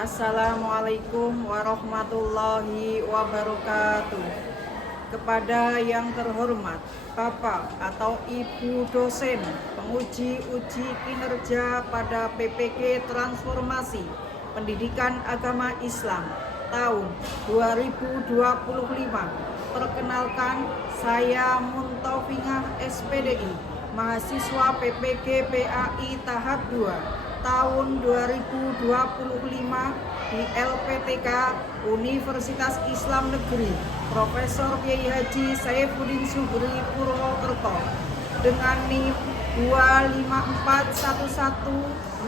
Assalamualaikum warahmatullahi wabarakatuh. Kepada yang terhormat Bapak atau Ibu dosen penguji uji kinerja pada PPG Transformasi Pendidikan Agama Islam tahun 2025. Perkenalkan, saya Muntofingah SPDI, mahasiswa PPG PAI tahap 2 tahun 2025 di LPTK Universitas Islam Negeri Profesor Kiai Haji Saifuddin Subri Purwokerto dengan NIM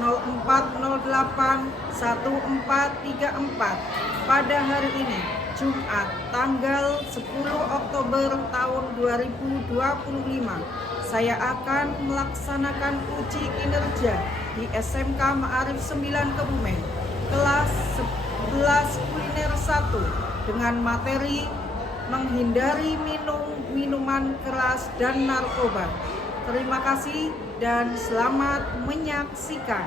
2541140814434 pada hari ini Jumat tanggal 10 Oktober tahun 2025. Saya akan melaksanakan uji kinerja di SMK Ma'arif 9 Kebumen kelas 11 kuliner 1 dengan materi menghindari minuman keras dan narkoba. Terima kasih dan selamat menyaksikan.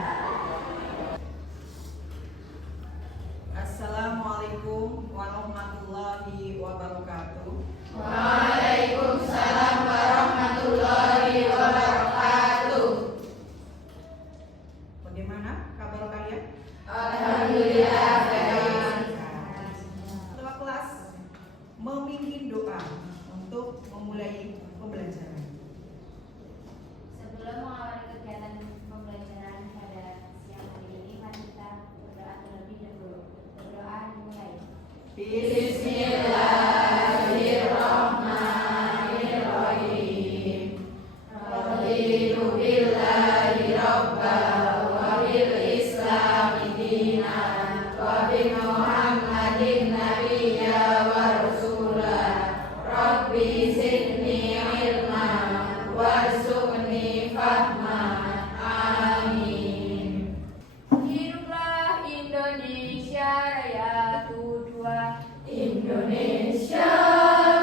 Assalamualaikum warahmatullahi wabarakatuh. Waalaikumsalam warahmatullahi wabarakatuh. Bagaimana kabar kalian? Alhamdulillah baik. Ketua kelas memimpin doa untuk memulai pembelajaran. Sebelum mengawali kegiatan pembelajaran pada siang hari ini, mari kita berdoa terlebih dahulu. Berdoa dimulai. Bismillahirrahmanirrahim. Raditu billahi rabban wa bil islami dinan wa bi Muhammadin nabiyya wa rasulah. Rabbi zidni ilman warzuqni fahman. Amin. Hiduplah Indonesia Raya Tujuan. Indonesia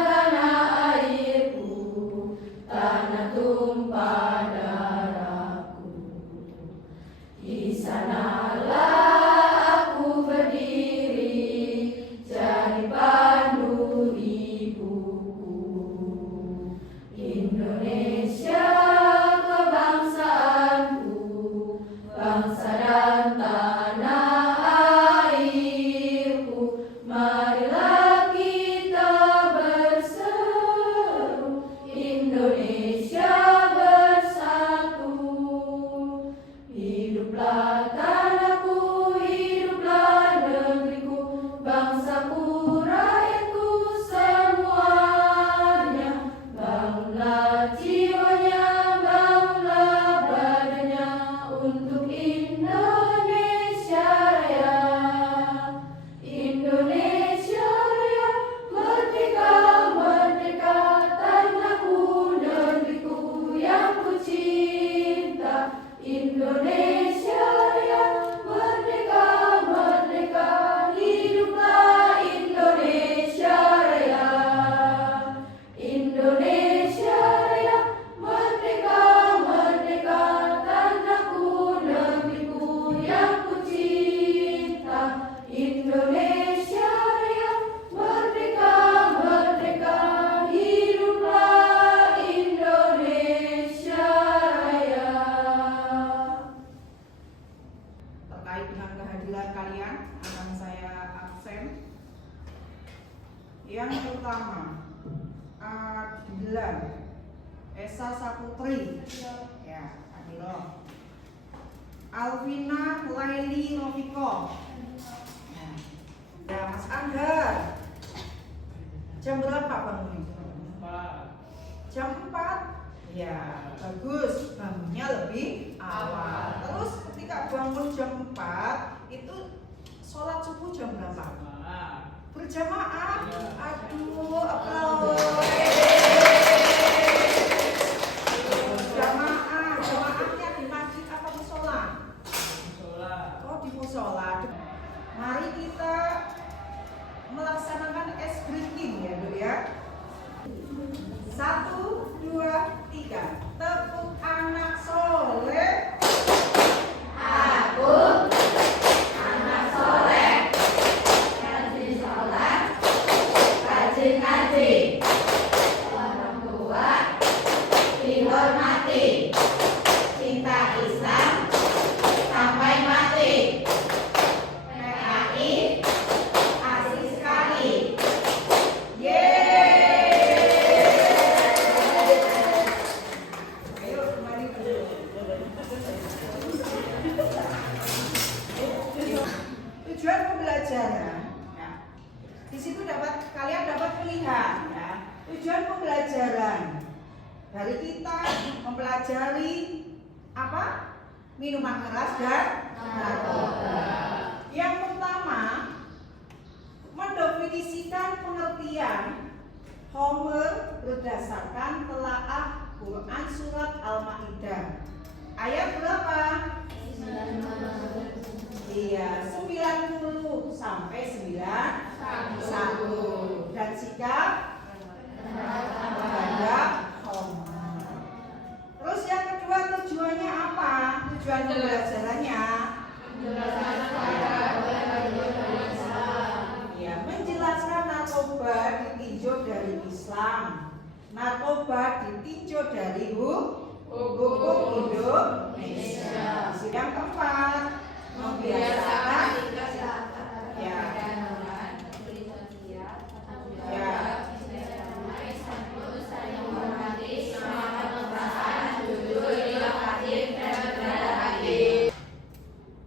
tanah airku, tanah tumpah darahku. Di sanalah aku berdiri, jadi pandu ibuku. Indonesia kebangsaanku, bangsa dan tanah airku. Marilah kita berseru, Indonesia bersatu. Hiduplah tanahku, hiduplah negeriku, bangsaku, rakyatku semuanya. Bangunlah jiwanya, bangunlah badannya untuk Indonesia Raya. Indonesia Raya, merdeka, merdeka, tanahku, negeriku yang ku cinta. Indonesia Raya, merdeka, merdeka, hiduplah Indonesia Raya. Indonesia Raya, merdeka, merdeka, tanahku, negeriku yang ku cinta. Indonesia Raya, merdeka, merdeka, hiduplah Indonesia Raya. Terkait dengan kehadiran kalian akan saya absen. Yang pertama, Adilan Esa Saputri, ya, Adilo. Alvina Laili Rofiko. Ya, Mas Angga. Jam berapa bangunnya? Jam 4. Ya, bagus. Bangunnya lebih awal. Terus ketika bangun jam 4, itu sholat subuh jam berapa? Berjamaah. Aduh, aplaus. Jamaahnya di masjid apa musola? Oh, di musola. Mari kita melaksanakan es drinking ya, Bu ya. 1, 2, 3. Tepuk anak soleh. Aku anak soleh. Rajin-rajin. Orang tua dihormati. Cinta Islam sampai mati. PKI asik sekali. Ayo kembali ke tujuan pembelajaran. Ya. Di situ kalian dapat melihat ya, tujuan pembelajaran dari kita mempelajari apa? Minuman keras dan narkoba. Yang pertama, mendefinisikan pengertian Homer berdasarkan telaah Quran surat Al-Maidah. Ayat berapa? Iya, 90 sampai 91. Dan sikap terhadap Homer. Terus yang kedua, tujuannya apa? Tujuan pembelajarannya ya, menjelaskan narkoba ditinjau dari Islam. Narkoba ditinjau dari hukum Indonesia. Yang keempat, membiasakan ya,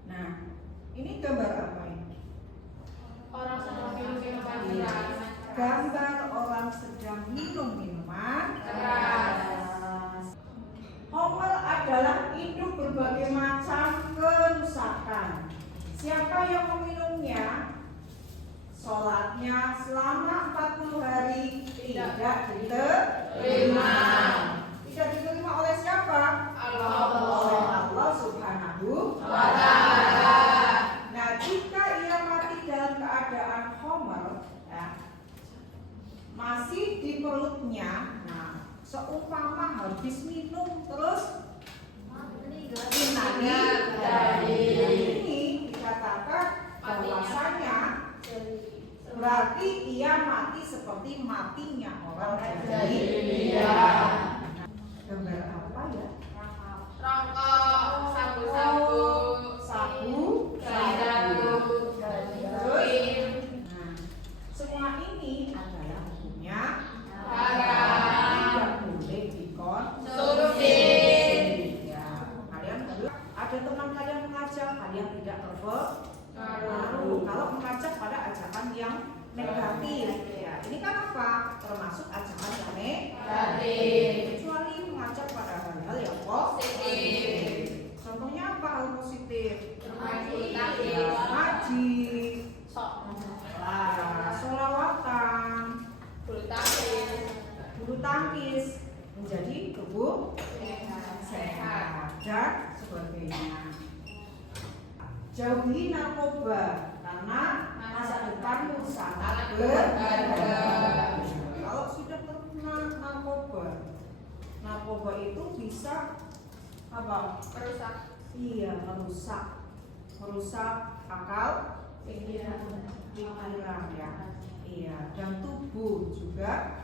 nah, ini gambar apa ini? Orang sedang minum minuman Iya. keras. Gambar orang sedang minum minuman keras. Homer adalah induk berbagai macam kerusakan. Siapa yang meminumnya, sholatnya selama 40 hari tidak diterima. Tidak diterima oleh siapa? Oleh Allah Subhanahu wa Ta'ala. Nah, jika ia mati dalam keadaan Homer, ya, masih di perutnya, nah, seumpama habis minum terus ini dikatakan bahwasanya berarti ia mati seperti matinya orang jahiliyah. Gambar apa ya? Rokok, sabu-sabu, Sabu, gado, terus, nah, semua ini adalah hukumnya haram. tidak boleh dikonsumsi. Ya, kalian harus ada teman kalian mengajak, kalian tidak terpengaruh. Kalau mengajak pada ajakan yang negatif, ya, ini kan apa? Termasuk ajakan yang negatif. Kecuali mengajak pada hal-hal yang positif. Contohnya apa hal positif? Ya, ngaji, sholawatan, bulu tangkis, menjadi tubuh sehat dan sebagainya. Jauhi narkoba karena masa depanmu sangat berharga. Kalau sudah terkena narkoba itu bisa apa? Iya, merusak akal pikiran ya. Iya, dan tubuh juga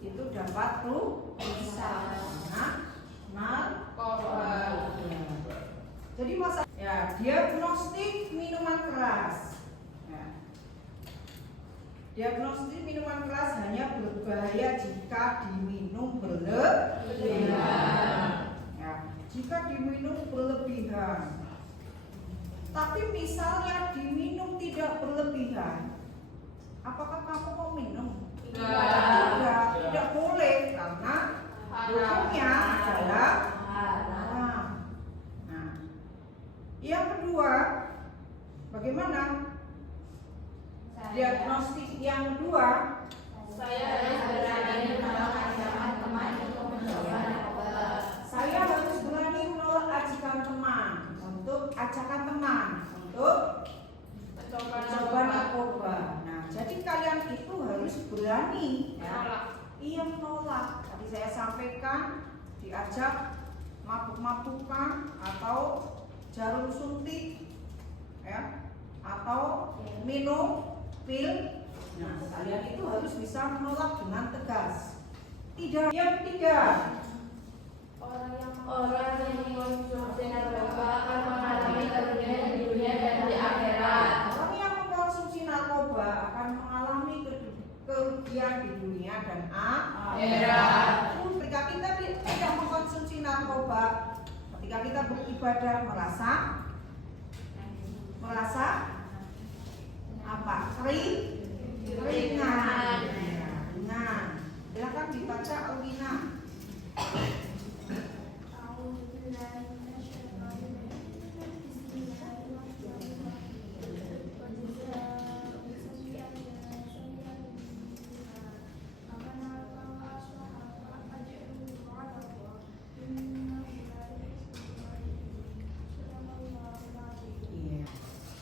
itu dapat rusak karena narkoba. Ya. Jadi masa ya, diagnostik minuman keras. Ya. Diagnostik minuman keras hanya berbahaya jika diminum berlebihan. Ya, jika diminum berlebihan. Tapi misalnya diminum tidak berlebihan, apakah kamu mau minum? Tidak boleh karena hukumnya adalah haram. Nah, yang kedua, bagaimana? Diagnostik yang kedua, Saya harus berani menolak ajakan teman untuk mencoba narkoba. saya harus berani menolak ajakan teman untuk mencoba narkoba. Nah, jadi kalian itu harus berani ya. Iya, menolak. Tadi saya sampaikan, diajak mabuk-mabukan atau jarum suntik ya, atau minum pil Nah, kalian itu harus bisa menolak dengan tegas. Tidak. Yang ketiga, Orang yang mengkonsumsi narkoba akan mengalami kerugian di dunia dan di akhirat. orang yang mengkonsumsi narkoba akan mengalami kerugian di dunia dan akhirat. Ketika kita tidak mengkonsumsi narkoba, ketika kita beribadah merasa apa? Ringan. Silakan dibaca Alwina.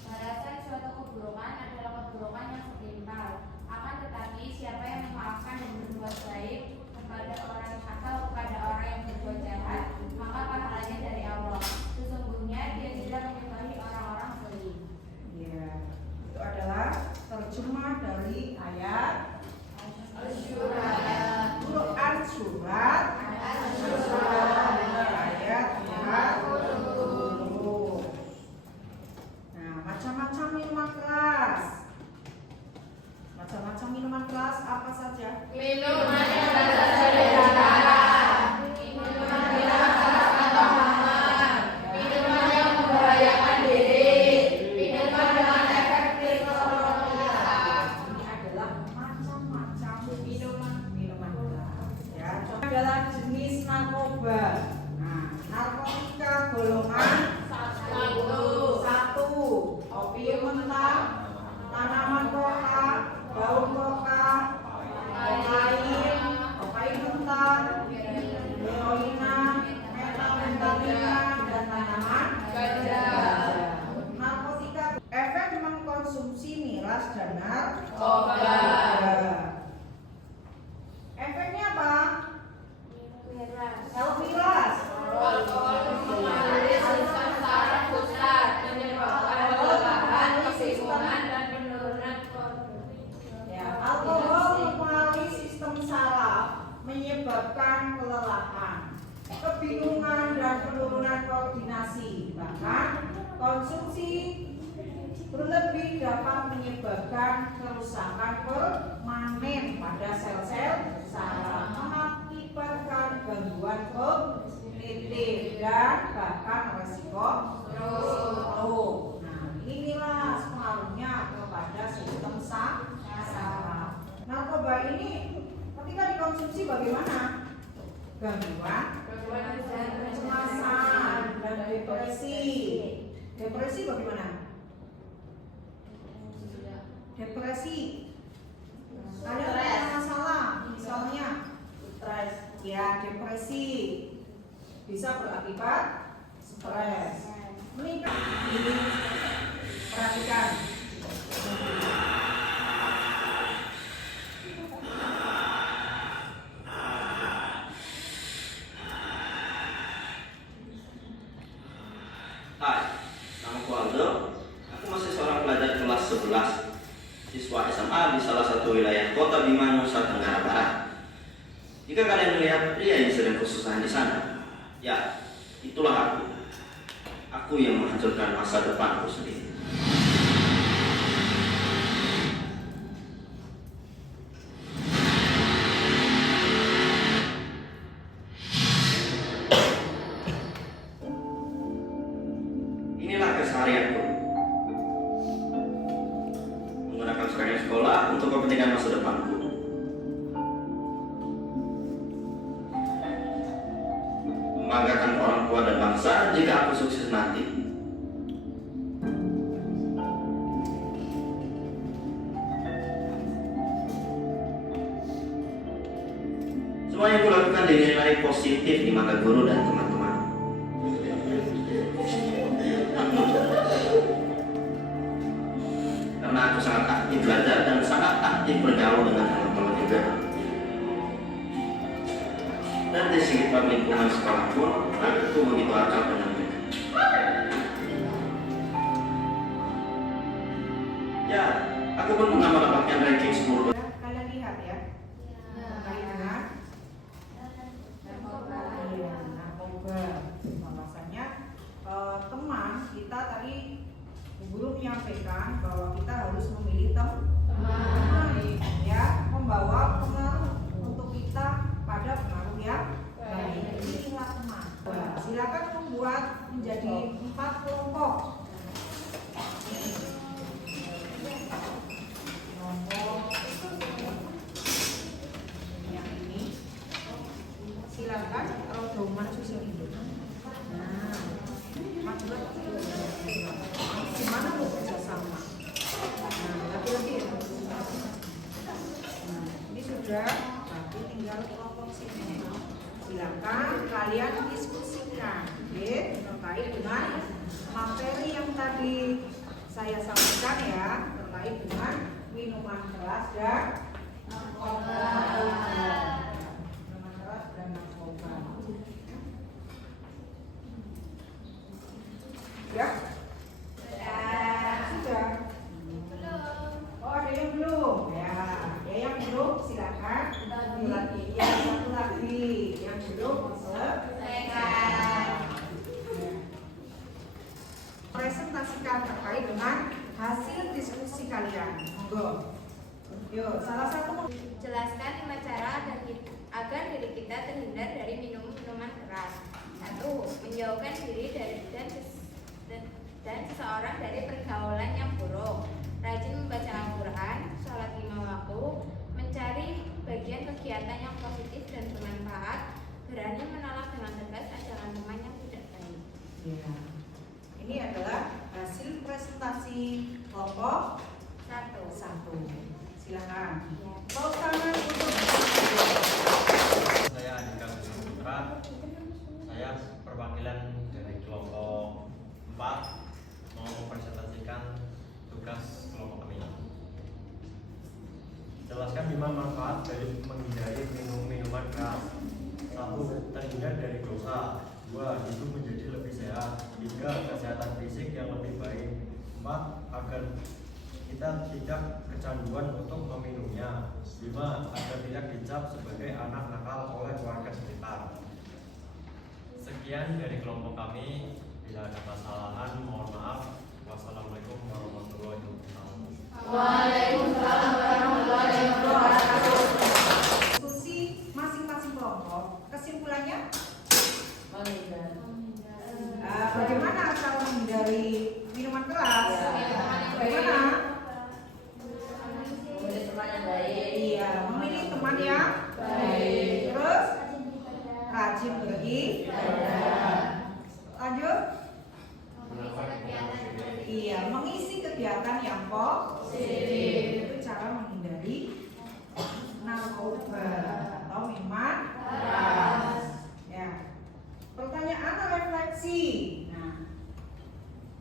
Balasan suatu keburukan adalah keburukan yang setimpal. Akan tetapi siapa yang memaafkan dan berbuat baik kepada orang atau kepada orang yang berbuat jahat, maka pahalanya dari Allah. Sesungguhnya dia tidak menyukai orang-orang zalim. Ya, itu adalah terjemah dari ayat Quran surat ayat 40. Nah, macam-macam minuman keras. Macam-macam minuman keras apa saja? Minuman yang berasal dari darah, minuman yang keras atau hamar, minuman yang membahayakan diri, minuman dengan efek psikotropa. Ini adalah macam-macam minuman keras. Ya, contoh adalah jenis narkoba. Nah, narkotika golongan satu, opium mentah, tanaman koka, daun koka, kokain mentah, heroina, metamfetamina, dan tanaman Ganja. narkotika. Efek mengkonsumsi miras dan Narkoba. efeknya apa? Kalau miras Alkohol mempengaruhi sistem saraf pusat, menyebabkan kelelahan, kebingungan, dan penurunan ya, alkohol mempengaruhi sistem saraf, menyebabkan kelelahan, kebingungan, dan penurunan koordinasi. Bahkan konsumsi berlebih dapat menyebabkan kerusakan permanen pada sel-sel saraf, mengakibatkan gangguan kognitif dan bahkan resiko stroke. Nah, inilah pengaruhnya kepada sistem saraf. Narkoba ini ketika dikonsumsi bagaimana? Gangguan kecemasan dan depresi. Depresi bagaimana? Depresi. Ada masalah, misalnya stres. Ya, depresi bisa berakibat stres. Meningkat. Ini perhatikan. Hai, namaku Aldo. Aku masih seorang pelajar kelas 11, siswa SMA di salah satu wilayah kota Bima, Nusa Tenggara Barat. Jika kalian melihat pria yang sedang kesusahan di sana, ya, itulah aku. Aku yang menghancurkan masa depanku sendiri. Inilah keseharianku. Menggunakan seragam sekolah untuk kepentingan masa depanku. Membanggakan orang tua dan bangsa jika aku sukses nanti. Semua yang kulakukan dinilai positif di mata guru dan teman-teman. Karena aku sangat aktif belajar dan sangat aktif bergaul dengan teman-teman juga. Dan di sekitar lingkungan sekolah pun aku begitu akrab dengan mereka. Ya, aku pun pernah mendapatkan ranking 10. Kalian lihat ya, terkait dengan narkoba. Bahwasanya teman kita tadi guru menyampaikan bahwa kita harus memilih teman ya, membawa pengaruh untuk kita pada pengaruh yang baik. Pilihlah teman. Silakan membuat menjadi 4 kelompok. Yang ini silakan kalau doman susul itu. Nah, gimana mau kerjasama? Nah, lagi-lagi ya. Nah, ini sudah, tapi tinggal kelompok sini. Silakan kalian diskusikan, terkait dengan materi yang tadi saya sampaikan ya, terkait dengan minuman keras dan narkoba. Minuman keras dan narkoba. Ya? Sudah? Oh, ada yang belum? Ya, yang belum silakan. Satu lagi. Yang belum selesaikan. Presentasikan terkait dengan hasil diskusi kalian. Monggo. Yuk, salah satu Jelaskan 5 cara agar diri kita terhindar dari minuman keras. 1. Menjauhkan diri dan seseorang dari pergaulan yang buruk. Rajin membaca Al-Quran, sholat 5 waktu, mencari bagian kegiatan yang positif dan bermanfaat, berani menolak dengan tegas ajakan teman yang tidak baik. ya. Ini adalah hasil presentasi kelompok 1. Silakan. Tepuk tangan untuk saya Andika Putra. Saya perwakilan dari kelompok 4 mau mempresentasikan tugas kelompok kami. Jelaskan 5 manfaat dari menghindari minuman keras. 1. Terhindar dari dosa. 2. Hidup menjadi lebih sehat. 3. Kesehatan fisik yang lebih baik. 4. Agar kita tidak kecanduan untuk meminumnya. 5. Agar tidak dicap sebagai anak nakal oleh keluarga sekitar. Sekian dari kelompok kami. Bila ada kesalahan, mohon maaf. Wassalamualaikum warahmatullahi wabarakatuh. Waalaikumsalam warahmatullahi wabarakatuh. diskusi masing-masing kelompok. Kesimpulannya, bagaimana cara menghindari minuman keras? Bagaimana? Iya, memilih teman yang baik. Terus rajin beribadah. Lanjut. Iya, mengisi kegiatan yang positif. Itu cara menghindari narkoba atau minuman keras. Ya. Pertanyaan refleksi. Nah,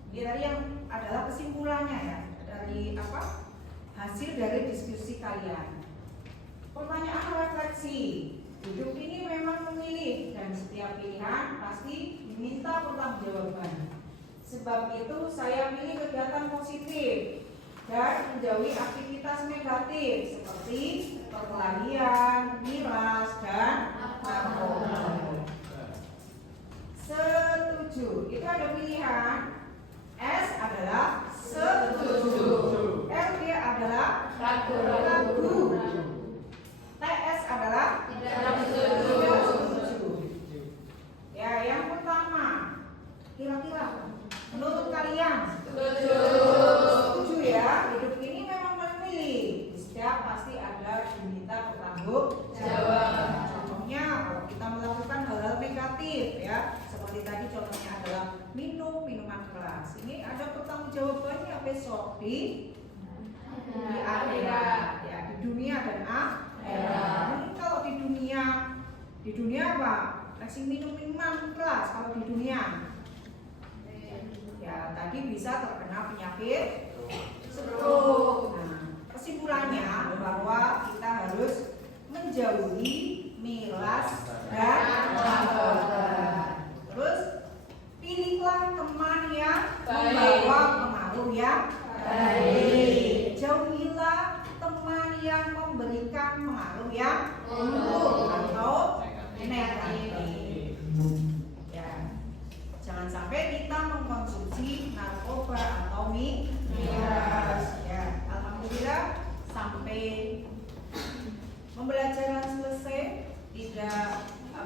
ini tadi yang adalah kesimpulannya ya, dari apa? Hasil dari diskusi kalian. Pertanyaan refleksi. Hidup ini memang memilih dan setiap pilihan pasti diminta pertanggungjawaban. Sebab itu saya pilih kegiatan positif dan menjauhi aktivitas negatif seperti perkelahian, miras, dan narkoba. Setuju. Itu ada pilihan. S adalah setuju. LG adalah ragu. TS adalah tidak setuju. Ya, yang pertama, kira-kira menurut kalian setuju ya? Hidup ini memang memilih. Setiap pasti ada diminta pertanggungjawaban. Contohnya kalau kita melakukan hal-hal negatif ya, seperti tadi contohnya adalah minuman keras. Ini ada pertanggungjawabannya besok di akhirat ya, di dunia dan akhirat. Mungkin kalau di dunia apa? Kasih minuman keras kalau di dunia. Ya, tadi bisa terkena penyakit stroke. Nah, kesimpulannya bahwa kita harus menjauhi miras dan narkoba. Terus pilihlah teman yang membawa pengaruh yang baik. Jauhilah untuk atau negatif. Ya, jangan sampai kita mengkonsumsi narkoba atau miras. Ya, alhamdulillah sampai pembelajaran selesai. Tidak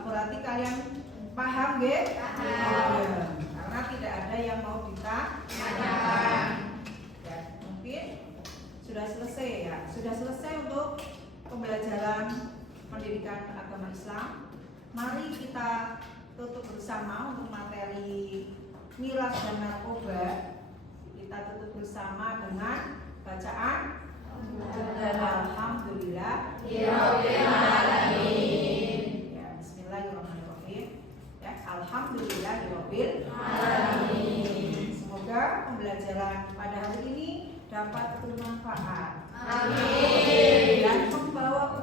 berarti kalian paham, ya? Paham. Karena tidak ada yang mau ditanyakan. Ya, mungkin sudah selesai ya. Sudah selesai untuk pembelajaran pendidikan agama Islam. Mari kita tutup bersama untuk materi miras dan narkoba. Kita tutup bersama dengan bacaan Alhamdulillah. Ya, Bismillahirrahmanirrahim. Ya, Alhamdulillahirabbil alamin. Semoga pembelajaran pada hari ini dapat bermanfaat. Amin. Dan membawa